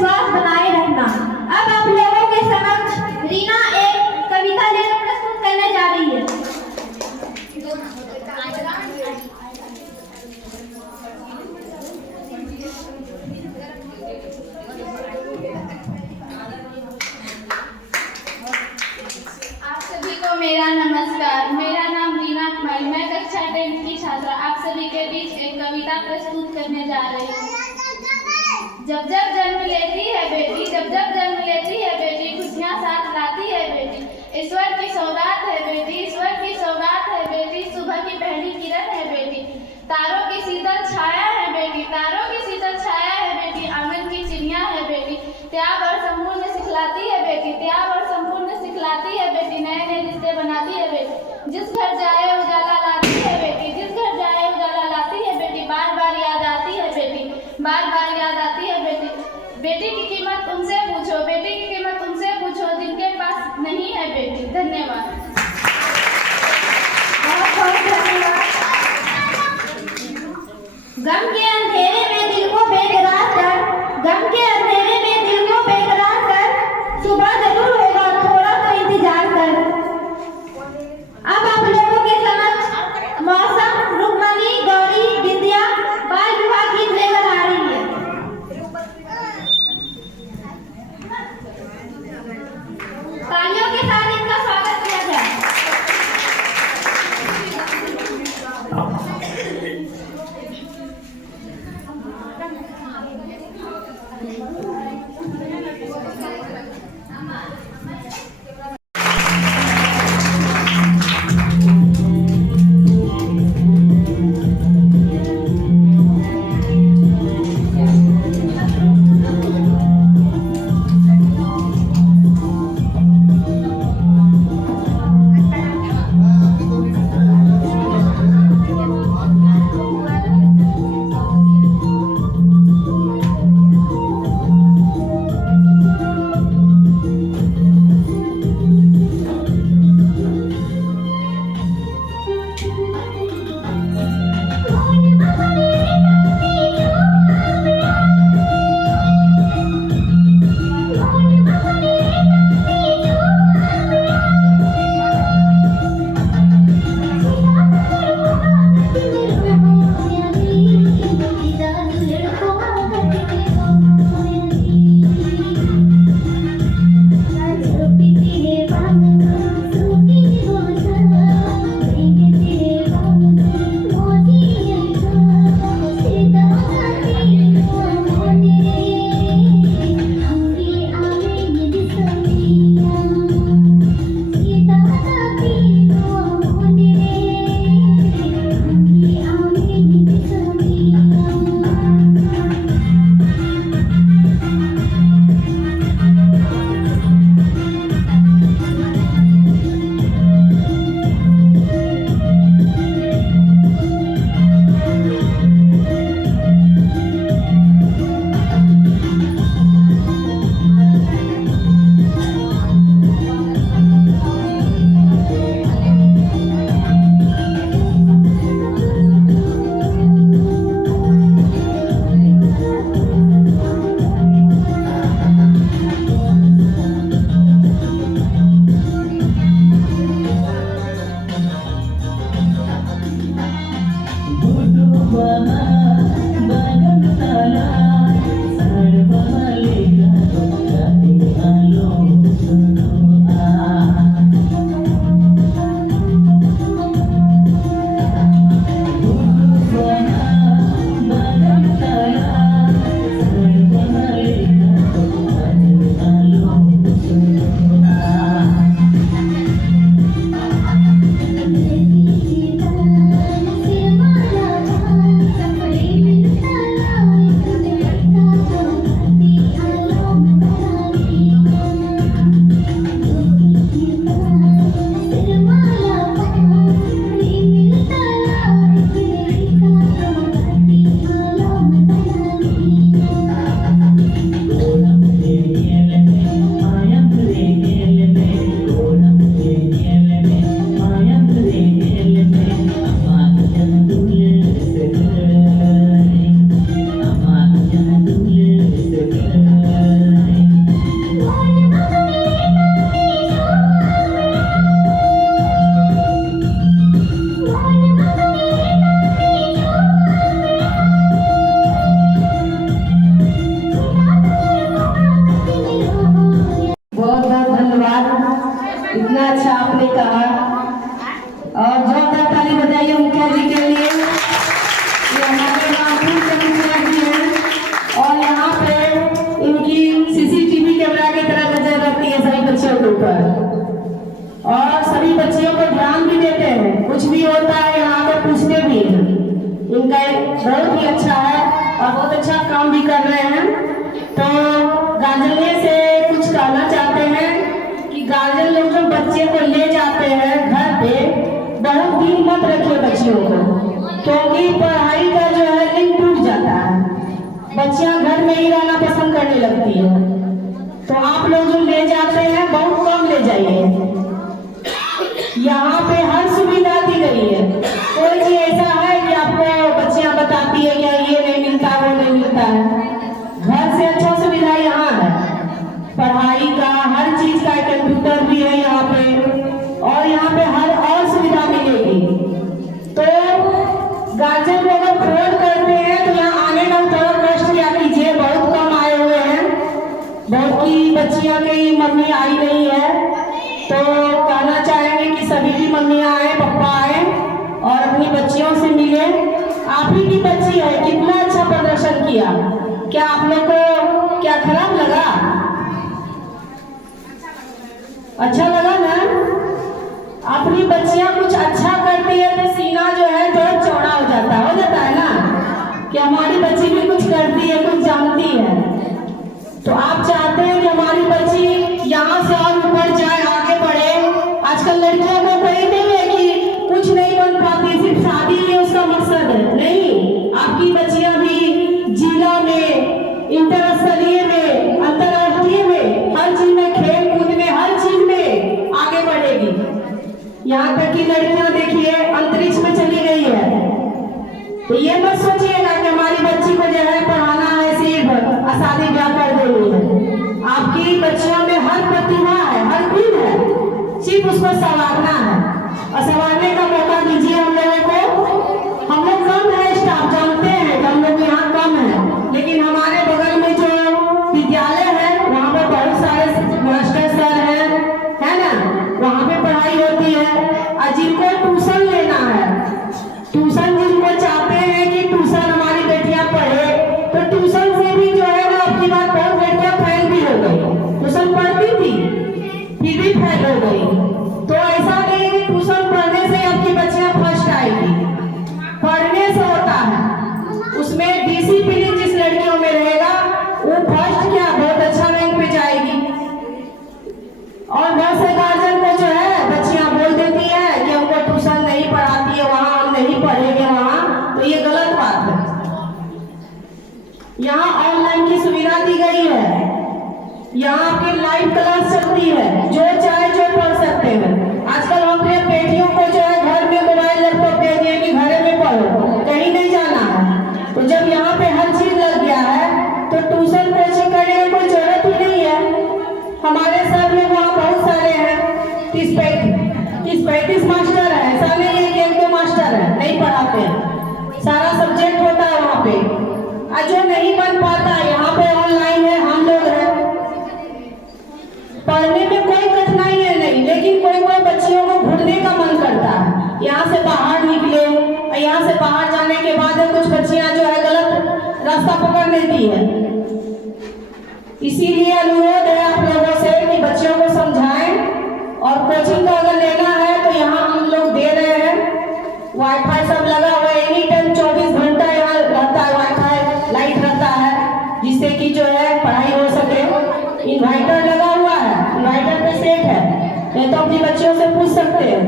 विश्वास बनाए रखना। अब आप लोगों के समक्ष रीना एक कविता लेकर प्रस्तुत करने जा रही है। आप सभी को मेरा नमस्कार। मेरा नाम रीना कुमारी, मैं कक्षा 10 की छात्रा आप सभी के बीच एक कविता प्रस्तुत करने जा रही हूँ। जब जब जन्म लेती है बेटी, जब जब जन्म लेती है बेटी, खुशियाँ साथ लाती है बेटी। ईश्वर की सौगात है बेटी, ईश्वर की सौगात है बेटी, सुबह की पहली किरण है बेटी। तारों की शीतल छाया है बेटी, तारों की शीतल छाया है बेटी, आंगन की चिड़िया है बेटी। त्याग और संपूर्ण सिखलाती है बेटी, त्याग और संपूर्ण सिखलाती है बेटी, नए नए रिश्ते बनाती है बेटी। जिस घर जाए उजाला लाती है बेटी, जिस घर जाए उजाला लाती है बेटी, बार बार याद आती है बेटी, बार बार याद आती है बेटी। बेटी की कीमत उनसे पूछो, बेटी की कीमत उनसे पूछो जिनके पास नहीं है बेटी। धन्यवाद। बहुत बहुत धन्यवाद। गम के अंधेरे में दिल को बेकरार कर, गम के अंधेरे में दिल को बेकरार कर, सुबह जरूर होगा थोड़ा तो इंतजार कर। अब आप लोगों के समक्ष मौसम, रुक्मणी, गौरी, विद्या बाल विवाह गीत लेकर आ रही है। तालियों के साथ इनका स्वागत किया जाए। इतना अच्छा आपने कहा। और जोरदार ताली बजाइए मुखिया जी के लिए। ये हमारे रामपुर के मुखिया जी हैं और यहाँ पे इनकी सीसीटीवी कैमरा की तरह नजर रखती है सभी बच्चों के ऊपर और सभी बच्चियों को ध्यान भी देते हैं। कुछ भी होता है यहाँ पे पूछते भी हैं। इनका बहुत ही अच्छा है और बहुत अच्छा काम भी कर रहे हैं। तो गार्जियन से कुछ कहना चाहते हैं कि गार्जियन लोग जो बच्चे को ले जाते हैं घर पे बहुत दिन मत रखिए बच्चियों को, क्योंकि पढ़ाई का जो है लिंक टूट जाता है। बच्चियां घर में ही रहना पसंद करने लगती है। तो आप लोग जो ले जाते हैं बहुत कम ले जाइए। यहाँ पे हर सुविधा दी गई है। कोई चीज ऐसा है कि आपको बच्चियां बताती है क्या ये नहीं मिलता वो नहीं मिलता है। घर से अच्छा सुविधा यहाँ है, पढ़ाई का हर चीज का, कंप्यूटर भी है यहाँ पे और यहाँ पे हर और सुविधा मिलेगी। तो गार्जियन को अगर फोन करते हैं तो यहाँ आने का थोड़ा कष्ट क्या कीजिए। बहुत कम आए हुए हैं, बहुत की बच्चियां की मम्मी आई नहीं है। तो कहना चाहेंगे कि सभी की मम्मियां आए, पापा आए और अपनी बच्चियों से मिले। आप ही की बच्ची है, कितना अच्छा प्रदर्शन किया। क्या आप लोग को क्या खराब लगा? अच्छा लगा ना? अपनी बच्चियां कुछ अच्छा करती है तो सीना जो है बहुत चौड़ा हो जाता है ना कि हमारी बच्ची भी कुछ करती है, कुछ जानती है। तो आप चाहते हैं कि हमारी बच्ची यहाँ से और ऊपर जाए, आगे बढ़े। आजकल लड़कियों को कोई नहीं है कि कुछ नहीं बन पाती, सिर्फ शादी ही उसका मकसद है। नहीं, आपकी बच्चियां भी जिला में, इंटरस्तरीय में, अंतर्राष्ट्रीय में, हर चीज में, खेल कूद में, हर चीज में आगे बढ़ेगी। यहाँ तक की लड़कियां देखिए अंतरिक्ष में चली गई है। तो ये मत सोचिएगा कि हमारी बच्ची को जो है पढ़ाना है सिर्फ शादी ब्याह कर देनी है। आपकी बच्चियों में हर प्रतिभा है, हर गुण है, सिर्फ उसको संवारना है और संवारने का मौका दीजिए हम लोगों को। हम लोग कम है स्टाफ, जानते हैं कि हम लोग यहाँ कम है, लेकिन हमारे बगल में जो विद्यालय है वहाँ पे बहुत सारे मास्टर सर है ना, वहाँ पे पढ़ाई होती है। और जिनको ट्यूशन लेना है, ट्यूशन जिनको चाहते हैं कि ट्यूशन हमारी बेटियां पढ़े, तो ट्यूशन से भी जो है ना आपकी बात बहुत बेटियां फेल भी हो गई। ट्यूशन पढ़ती थी फिर भी फेल हो गई। तो ऐसा नहीं कि ट्यूशन पढ़ने से आपकी बच्चियां फर्स्ट आएगी, पढ़ने से होता है। उसमें डिसिप्लिन जिस लड़कियों में रहेगा वो फर्स्ट क्या बहुत अच्छा रैंक पे जाएगी। और बहुत से गार्जियन को जो है बच्चियां बोल देती है कि हमको ट्यूशन नहीं पढ़ाती है, वहां हम नहीं पढ़ेंगे वहां, तो ये गलत बात है। यहाँ ऑनलाइन की सुविधा दी गई है, यहाँ आपकी लाइव क्लास चलती है, जो चाहे जो पढ़ सकते हैं। आजकल हम अपने बेटियों को जो है घर में मोबाइल लैपटॉप दे दिए कि घर में पढ़ो, कहीं नहीं जाना है। तो जब यहाँ पे हर चीज लग गया है तो ट्यूशन कोचिंग करने की कोई जरूरत ही नहीं है। हमारे सर लोग वहाँ बहुत सारे हैं, 30-35 मास्टर है। ऐसा नहीं है कि 1-2 मास्टर है, नहीं पढ़ाते हैं, सारा सब्जेक्ट होता है वहाँ पे। और जो नहीं बन पाता यहाँ पे ऑनलाइन है, हम लोग हैं। पढ़ने में कोई कठिनाई है नहीं, लेकिन कोई कोई बच्चियों को घूमने का मन करता है, यहाँ से बाहर निकले। और यहाँ से बाहर जाने के बाद कुछ बच्चियां जो है गलत रास्ता पकड़ लेती है। इसीलिए अनुरोध है आप लोगों से कि बच्चों को समझाएं। और कोचिंग का अगर लेना है तो यहाँ हम लोग दे रहे हैं, वाईफाई सब लगा हुआ है, एनी टाइम 24 घंटा यहाँ रहता है, वाईफाई लाइट रहता है, जिससे कि जो है पढ़ाई हो सके। इन्वर्टर लगा हुआ है, इन्वर्टर पे सेट है, नहीं तो अपनी बच्चियों से पूछ सकते हैं,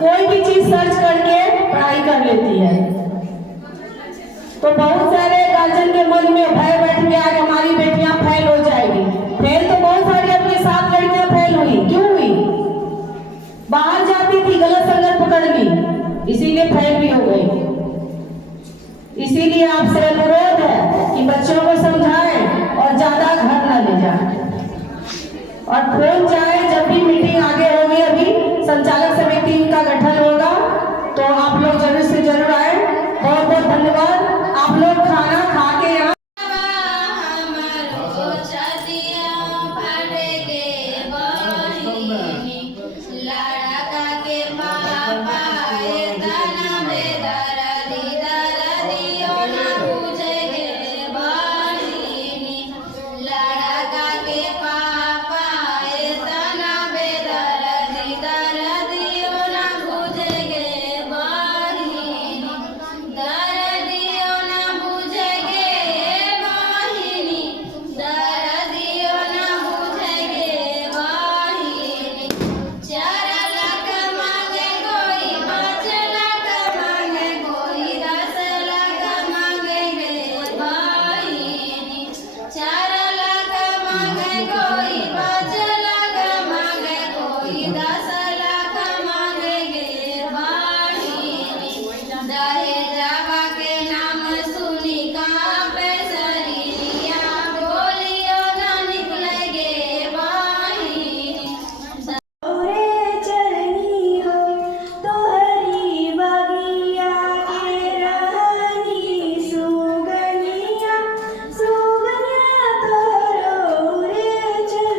कोई भी चीज सर्च करके पढ़ाई कर लेती है। तो बहुत सारे गार्जियन के मन में भय बैठ गया कि हमारी बेटियां फेल हो जाएगी। फेल तो बहुत सारी अपने साथ लड़कियां फेल हुई, क्यों हुई? बाहर जाती थी, गलत संगत पकड़ ली, इसीलिए फेल भी हो गई। इसीलिए आपसे अनुरोध है कि बच्चों को समझाएं और ज्यादा घर न ले जाएं। और फोन चाहे जब भी मीटिंग आगे होगी, अभी संचालक समिति का गठन होगा, तो आप लोग जरूर से जरूर आए। बहुत बहुत धन्यवाद। आप लोग खाना खा के यहाँ हमारो छतिया फाटे के बही मांगे कोई 5 लाख मांगे कोई 10 लाख मांगे गे बाहिनी दहेजवा के नाम सुनी कांपे शरीरिया बोलियो ना निकले गे बाहिनी तोरे चरनी हो तोहरी बगिया के रानी सुगनिया सुगनिया तोरो रे चरनी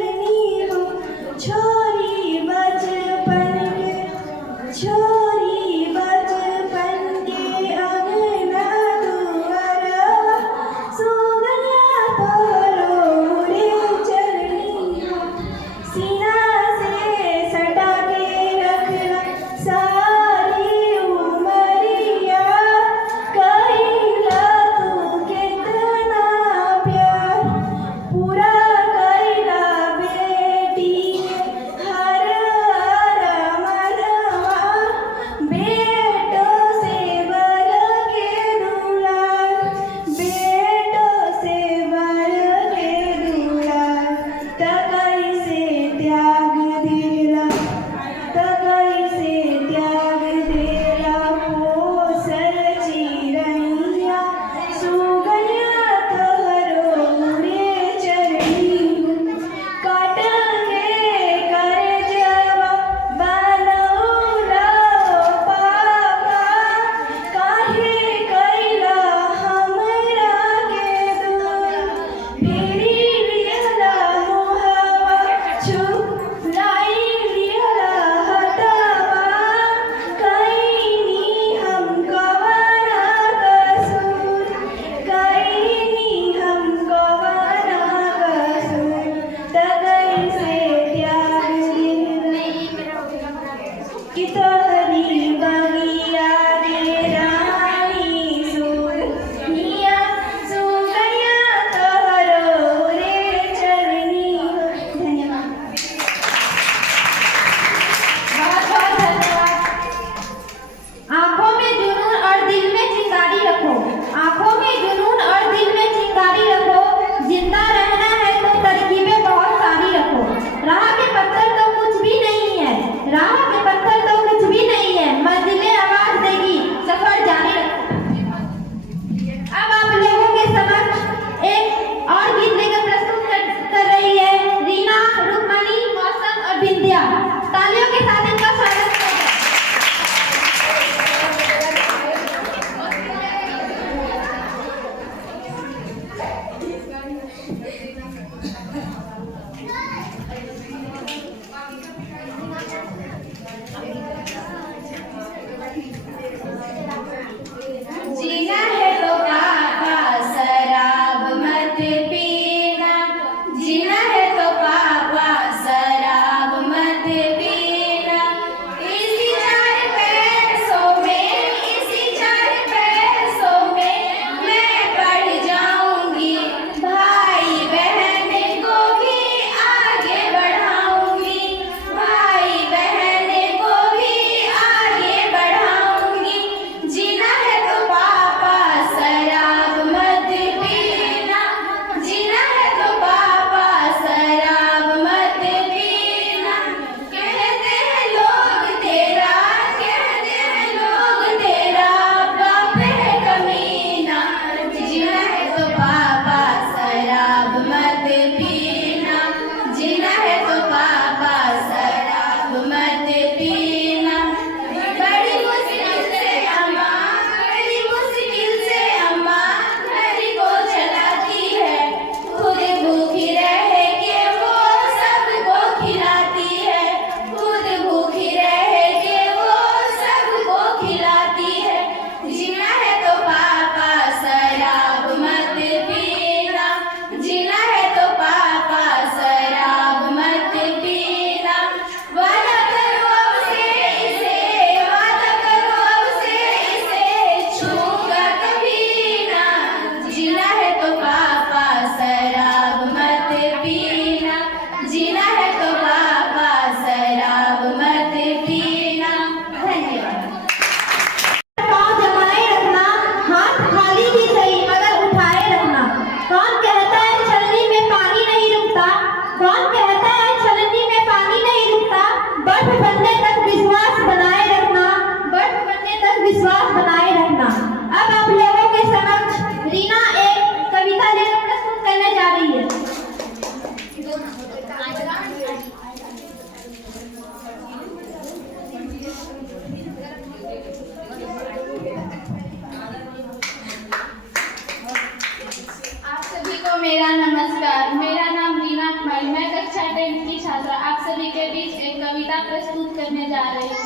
कविता प्रस्तुत करने जा रही हूँ।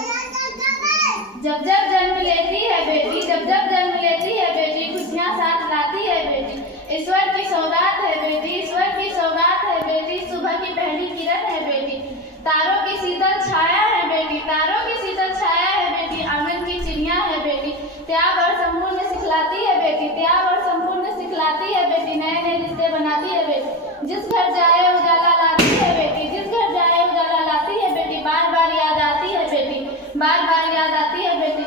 जब जब जन्म लेती है बेटी, जब जब जन्म लेती है बेटी, खुशियाँ साथ लाती है बेटी। ईश्वर की सौगात है बेटी, ईश्वर की सौगात है बेटी, सुबह की पहली किरण है बेटी। तारों की शीतल छाया है बेटी, तारों की शीतल छाया है बेटी, आंगन की चिड़िया है बेटी। त्याग और संपूर्ण सिखलाती है बेटी, त्याग और संपूर्ण सिखलाती है बेटी, नए नए रिश्ते बनाती है बेटी। जिस घर जाए उजाला लाती है बेटी, जिस घर जाए उजाला लाती है बेटी, बार बार याद आती है बेटी, बार बार याद आती है बेटी।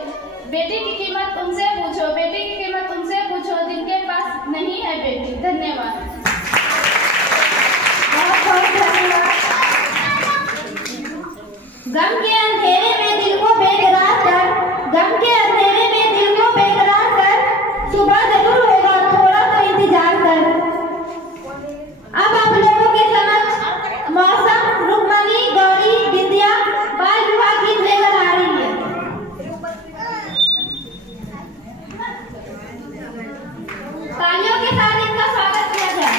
बेटी की कीमत उनसे पूछो, बेटी की कीमत उनसे पूछो जिनके पास नहीं है बेटी। धन्यवाद। बहुत बहुत धन्यवाद। गम के अंधेरे में दिल को बेकरार कर, गम के अंधेरे में दिल को बेकरार कर, सुबह जरूर होगा थोड़ा तो इंतजार कर। अब आप लोगों के समक्ष मौसम, रुक्मणी, गौरी, विद्या बाल विवाह गीत लेकर आ रही है। तालियों के साथ इनका स्वागत किया जाए।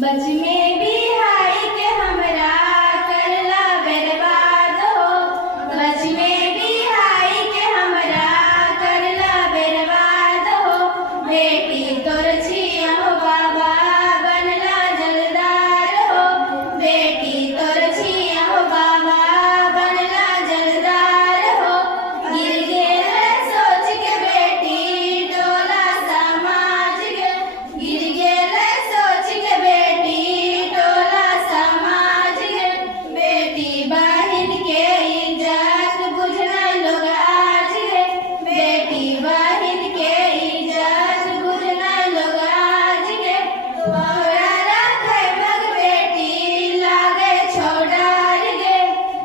बच में भी हाय के हमरा करला बर्बाद हो, बच में भी हाय के हमरा करला बर्बाद हो। बेटी तोर छिया हो बाबा बनला जलदार हो, बेटी तोर छिया हो बाबा बनला जलदार हो। गिर गेल सोच के बेटी टोला समाज के, गिर गेल सोच के बेटी टोला समाज के। बेटी बहन के इज्जत बुझना लोग आज के, बेटी बहन के इज्जत बुझना लोग आज के। तोरा रखे मग बेटी लागे छोड़ार गे,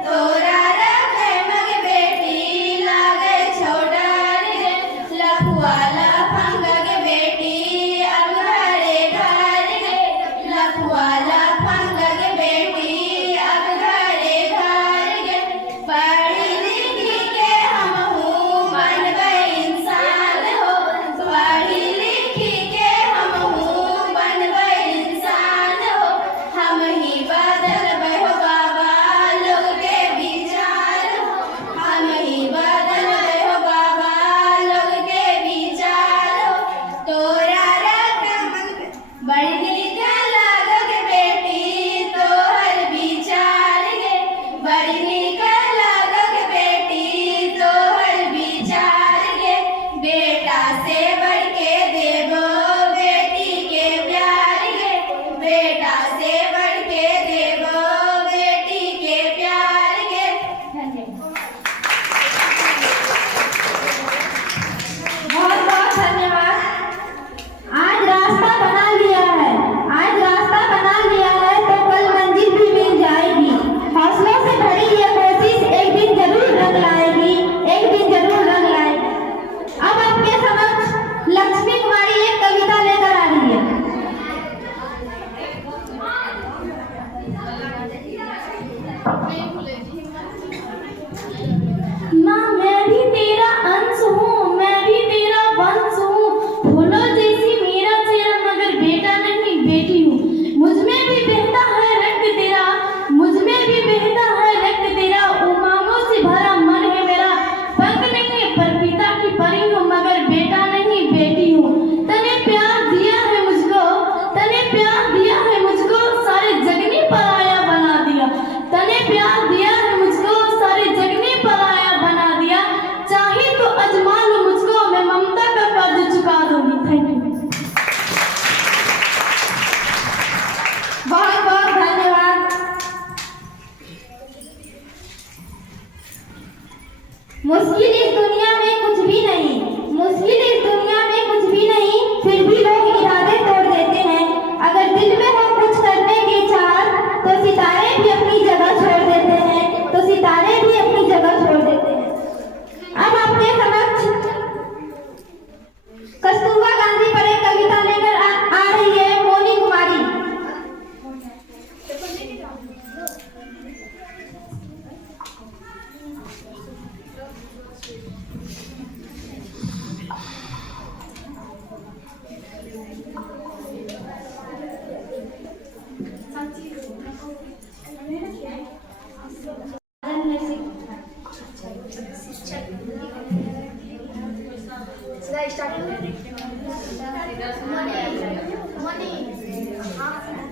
तोरा रखे मग बेटी लागे छोड़ार गे। लफुआ लफंग गे बेटी अब घरे घर गे, लफुआ लफंग गे बेटी अब घरे घर गे। पढ़ी लिखी के हमहू बनबै इंसान हो, पढ़ी लिखी के हमहू बनबै इंसान हो। हम ही बदलबै हो बाबा लोग के विचार हो, हम ही बदलबै हो बाबा लोग के विचार हो। तोरा रकम बड़ी नीक लागग बेटी तोहर विचार गे, बड़ी नीक लागग बेटी तोहर विचार गे। बेटा से बढ़ के देबो बेटी के प्यार गे, बेटा से बढ़ के देबो बेटी के प्यार गे। धन्यवाद। बहुत बहुत धन्यवाद। आज रास्ता बना लिया है, आज रास्ता बना लिया है तो कल मंजिल भी मिल जाएगी। हौसलों से भरी ये कोशिश एक दिन जरूर रंग लाएगी, एक दिन जरूर रंग लाएगी। अब आपके समक्ष लक्ष्मी कुमारी एक कविता लेकर आ रही है। माँ मैं भी तेरा अंश हूँ, मैं भी तेरा वंश हूँ, फूलों जैसी मेरा चेहरा मगर बेटा नहीं बेटी हूँ। मुझ में भी बहता है रक्त तेरा, मुझ में भी बहता है रक्त तेरा, उमंगों से भरा मन है मेरा। पंख नहीं है पर पिता की परी हूँ मगर बेटा नहीं बेटी हूँ। तने प्यार दिया है मुझको, तने प्यार दिया है मुझको, सारे जगनी पराया बना दिया। तने प्यार दिया है मुझको, सारे जगनी पराया बना दिया। चाहे तो अजमा लो मुझको, मैं ममता का कर्ज चुका दूंगी। Thank you. बहुत बहुत धन्यवाद। मुश्किल इस दुनिया में कुछ भी नहीं, मुश्किल इस दुनिया में कुछ भी नहीं, फिर भी लोग इरादे तोड़ देते हैं। अगर दिल में हो कुछ करने की चाह तो सितारे भी अपनी जगह छोड़ देते हैं, तो सितारे भी अपनी जगह छोड़ देते हैं। अब आपके समक्ष कस्तूरबा गांधी पर एक कविता लेकर आ रही है मोनी कुमारी। स्टार्ट। Money money